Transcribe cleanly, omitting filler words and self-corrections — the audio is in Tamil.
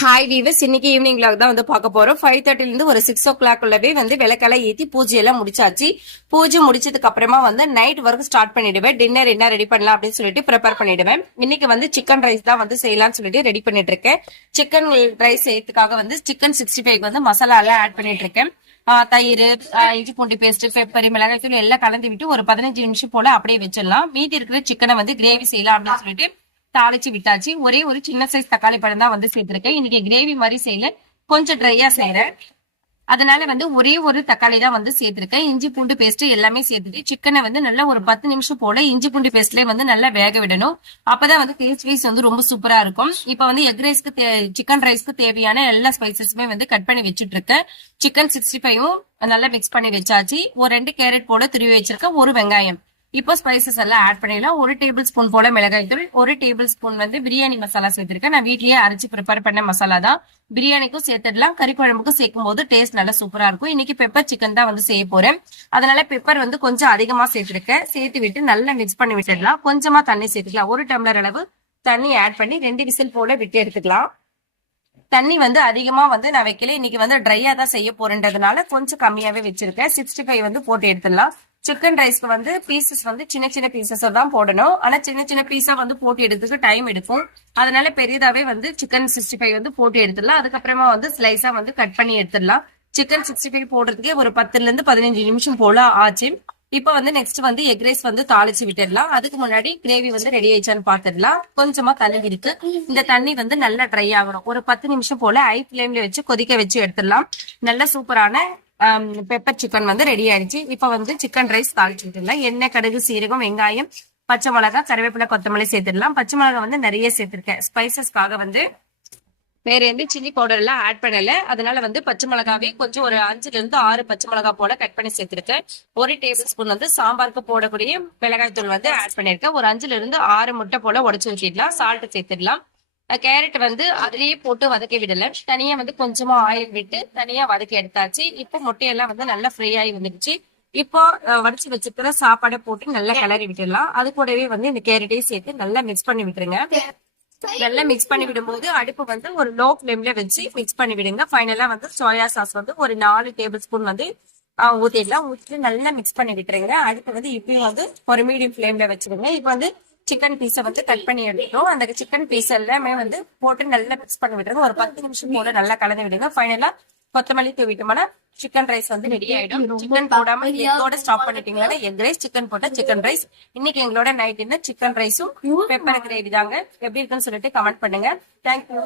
ஹாய் வீவர்ஸ், இன்னைக்கு ஈவினிங் vlog தான் வந்து பார்க்க போறோம். 5:30 இருந்து ஒரு 6 o'clock உள்ளவே வந்து விளக்கெல்லாம் ஏத்தி பூஜை எல்லாம் முடிச்சாச்சு. பூஜை முடிச்சதுக்கு அப்புறமா வந்து நைட் ஒர்க் ஸ்டார்ட் பண்ணிடுவேன். டின்னர் என்ன ரெடி பண்ணலாம் அப்படின்னு சொல்லிட்டு ப்ரிப்பேர் பண்ணிடுவேன். இன்னைக்கு வந்து சிக்கன் ரைஸ் தான் வந்து செய்யலாம்னு சொல்லிட்டு ரெடி பண்ணிட்டு இருக்கேன். சிக்கன் ரைஸ் செய்யறதுக்காக வந்து சிக்கன் 65 வந்து மசாலா எல்லாம் ஆட் பண்ணிட்டு இருக்கேன். தயிர், இஞ்சி பூண்டு பேஸ்ட், பெப்பர், மிளகாய் தூள் எல்லாம் கலந்து விட்டு ஒரு 15 நிமிஷம் போல அப்படியே வச்சிடலாம். மீதி இருக்கிற சிக்கனை வந்து கிரேவி செய்யலாம் அப்படின்னு சொல்லிட்டு தாளிச்சு விட்டாச்சு. ஒரே ஒரு சின்ன சைஸ் தக்காளி பழம் தான் வந்து சேர்த்திருக்கேன். இன்னைக்கு கிரேவி மாதிரி செய்யல, கொஞ்சம் ட்ரையா செய்யறேன். அதனால வந்து ஒரே ஒரு தக்காளி தான் வந்து சேர்த்திருக்கேன். இஞ்சி பூண்டு பேஸ்ட் எல்லாமே சேர்த்துட்டு சிக்கனை வந்து நல்லா ஒரு 10 நிமிஷம் போல இஞ்சி பூண்டு பேஸ்ட்லயே வந்து நல்லா வேக விடணும். அப்பதான் வந்து டேஸ்ட் வைஸ் வந்து ரொம்ப சூப்பரா இருக்கும். இப்ப வந்து எக் ரைஸ்க்கு சிக்கன் ரைஸ்க்கு தேவையான எல்லா ஸ்பைசஸுமே வந்து கட் பண்ணி வச்சுட்டு இருக்கேன். சிக்கன் 65ம் நல்லா மிக்ஸ் பண்ணி வச்சாச்சு. ஒரு 2 கேரட் போல துருவி வச்சிருக்கேன், ஒரு வெங்காயம். இப்போ ஸ்பைசஸ் எல்லாம் ஆட் பண்ணிடலாம். 1 டேபிள் ஸ்பூன் போல மிளகாய் தூள், 1 டேபிள் ஸ்பூன் வந்து பிரியாணி மசாலா சேர்த்திருக்கேன். நான் வீட்லயே அரைச்சு ப்ரிப்பேர் பண்ண மசாலா தான். பிரியாணிக்கும் சேர்த்துடலாம், கறி குழம்புக்கும் சேர்க்கும் போது டேஸ்ட் நல்லா சூப்பரா இருக்கும். இன்னைக்கு பெப்பர் சிக்கன் தான் வந்து செய்ய போறேன். அதனால பெப்பர் வந்து கொஞ்சம் அதிகமா சேர்த்திருக்கேன். சேர்த்து விட்டு நல்லா மிக்ஸ் பண்ணி விட்டுடலாம். கொஞ்சமா தண்ணி சேர்த்துக்கலாம். 1 டம்ளர் அளவு தண்ணி ஆட் பண்ணி 2 விசில் போல விட்டு எடுத்துக்கலாம். தண்ணி வந்து அதிகமா வந்து நான் வைக்கல, இன்னைக்கு வந்து ட்ரையா தான் செய்ய போறேன்றதுனால கொஞ்சம் கம்மியாவே வச்சிருக்கேன். 65 வந்து போட்டு எடுத்துடலாம். சிக்கன் ரைஸ்க்கு வந்து பீசஸ் வந்து சின்ன சின்ன பீசஸ் தான் போடணும். ஆனா சின்ன சின்ன பீஸா வந்து போட்டு எடுத்துக்கு டைம் எடுக்கும். அதனால பெரியதாவே வந்து சிக்கன் 65 வந்து போட்டு எடுத்துடலாம். அதுக்கப்புறமா வந்து ஸ்லைஸா வந்து கட் பண்ணி எடுத்துடலாம். சிக்கன் 65 போடுறதுக்கே ஒரு 10ல இருந்து 15 நிமிஷம் போல ஆச்சு. இப்ப வந்து நெக்ஸ்ட் வந்து எக் ரைஸ் வந்து தாளிச்சு விட்டுடலாம். அதுக்கு முன்னாடி கிரேவி வந்து ரெடி ஆயிடுச்சான்னு பாத்துடலாம். கொஞ்சமா தண்ணி இருக்கு. இந்த தண்ணி வந்து நல்லா ட்ரை ஆகணும். ஒரு 10 நிமிஷம் போல ஹை ஃபிளேம்ல வச்சு கொதிக்க வச்சு எடுத்துடலாம். நல்ல சூப்பரான பெப்பர் சிக்கன் வந்து ரெடி ஆயிடுச்சு. இப்ப வந்து சிக்கன் ரைஸ் தாளிச்சு விட்டுடலாம். எண்ணெய், கடுகு, சீரகம், வெங்காயம், பச்சை மிளகாய், கருவேப்பிலை, கொத்தமல்லி சேர்த்துடலாம். பச்சை மிளகாய் வந்து நிறைய சேர்த்திருக்கேன். ஸ்பைசஸ்க்காக வந்து வேற எந்த சில்லி பவுடர் எல்லாம் ஆட் பண்ணல. அதனால வந்து பச்சை மிளகாவே கொஞ்சம் ஒரு 5ல இருந்து 6 பச்சை மிளகாய் போல கட் பண்ணி சேர்த்திருக்கேன். 1 டேபிள் ஸ்பூன் வந்து சாம்பாருக்கு போடக்கூடிய மிளகாய் தூள் வந்து ஆட் பண்ணிருக்கேன். ஒரு 5ல இருந்து 6 முட்டை போல உடைச்சு வச்சிடலாம். சால்ட் சேர்த்துடலாம். கேரட் வந்து அதிலேயே போட்டு வதக்கி விடல, தனியா வந்து கொஞ்சமா ஆயில் விட்டு தனியா வதக்கி எடுத்தாச்சு. இப்போ முட்டையெல்லாம் வந்து நல்லா ஃப்ரை ஆகி வந்துடுச்சு. இப்போ வடிச்சு வச்சுக்கிற சாப்பாடை போட்டு நல்லா கிளறி விட்டுடலாம். அது கூடவே வந்து இந்த கேரட்டையும் சேர்த்து நல்லா மிக்ஸ் பண்ணி விட்டுருங்க. நல்லா மிக்ஸ் பண்ணி விடும்போது அடுப்பு வந்து ஒரு லோ ஃபிளேம்ல வச்சு மிக்ஸ் பண்ணி விடுங்க. ஃபைனலா வந்து சோயா சாஸ் வந்து ஒரு 4 டேபிள் ஸ்பூன் வந்து ஊத்திடலாம். ஊற்றிட்டு நல்லா மிக்ஸ் பண்ணி விட்டுருங்க. அடுப்பு வந்து இப்பயும் வந்து ஒரு மீடியம் ஃபிளேம்ல வச்சிருங்க. இப்போ வந்து சிக்கன் பீஸை வந்து கட் பண்ணி எடுத்துட்டோம். அந்த சிக்கன் பீஸ் எல்லாமே வந்து போட்டு நல்லா மிக்ஸ் பண்ணி விட்டுருங்க. ஒரு 10 நிமிஷம் போல நல்லா கலந்து விடுங்க. ஃபைனலா கொத்தமல்லி தூவிட்டோம்னா சிக்கன் ரைஸ் வந்து ரெடி ஆயிடும். சிக்கன் போடாம எக்கோட ஸ்டாப் பண்ணிட்டீங்களா எக் ரைஸ், சிக்கன் போட்ட சிக்கன் ரைஸ். இன்னைக்கு எங்களோட நைட் என்ன சிக்கன் ரைஸும் பெப்பர் கிரேவி தாங்க. எப்படி இருக்குன்னு சொல்லிட்டு கமெண்ட் பண்ணுங்க. தேங்க்யூ.